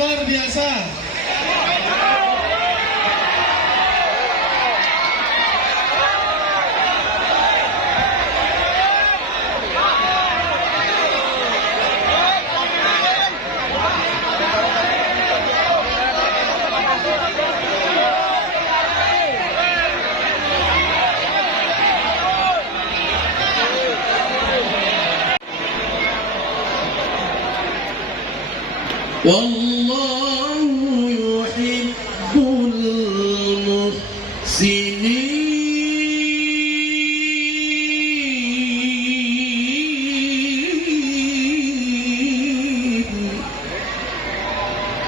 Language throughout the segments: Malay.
Luar biasa. Wallahu yuhibbul muhsinin.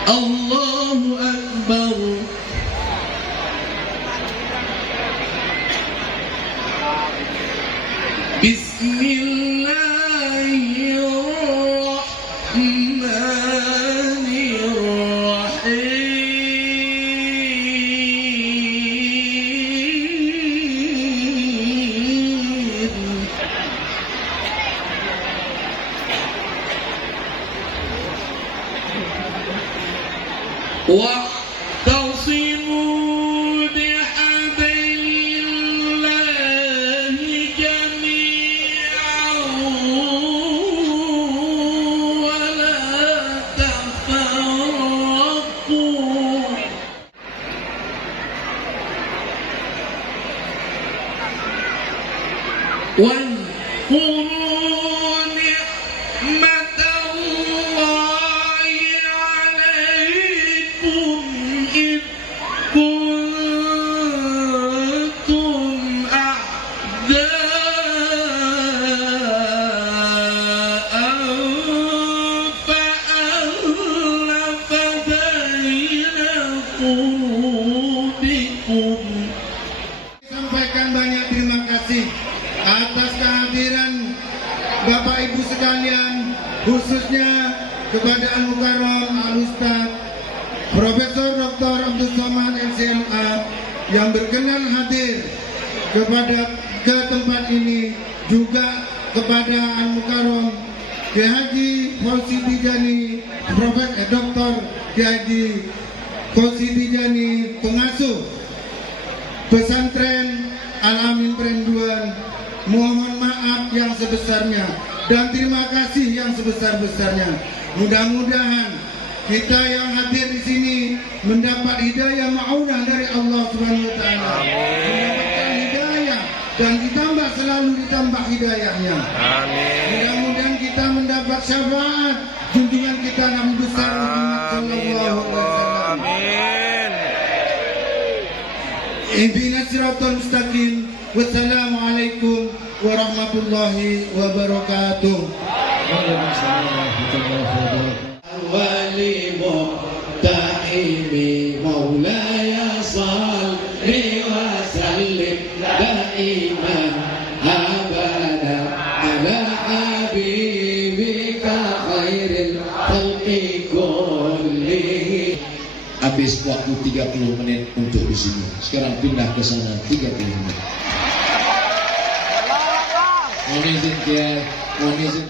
Allahu Akbar. واعتصموا بحبل الله جميعا ولا تفرقوا kepada Al-Mukarram Al-Ustaz Profesor Dr. Abdul Somad LCMA yang berkenan hadir ke tempat ini, juga kepada Al-Mukarram Kiai Haji Fauzi Tijani, Profesor Dr. Kiai Haji Fauzi Tijani, pengasuh pesantren Al-Amin Perenduan, mohon maaf yang sebesarnya dan terima kasih yang sebesar-besarnya. Mudah-mudahan kita yang hadir di sini mendapat hidayah ma'unah dari Allah Subhanahu wa taala. Mendapatkan hidayah dan selalu ditambah hidayahnya. Amin. Mudah-mudahan kita mendapat syafaat junjungan kita Nabi besar Muhammad sallallahu alaihi wasallam. Amin. Ihdinas siratal mustaqim. Wassalamualaikum warahmatullahi wabarakatuh. Wali muhtahimi maulaya salli wa sallim daiman abada ala habibika khairil khalqi kullihi. Habis waktu 30 menit untuk di sini. Sekarang pindah ke sana 30 menit. Mohon izin, mohon izin.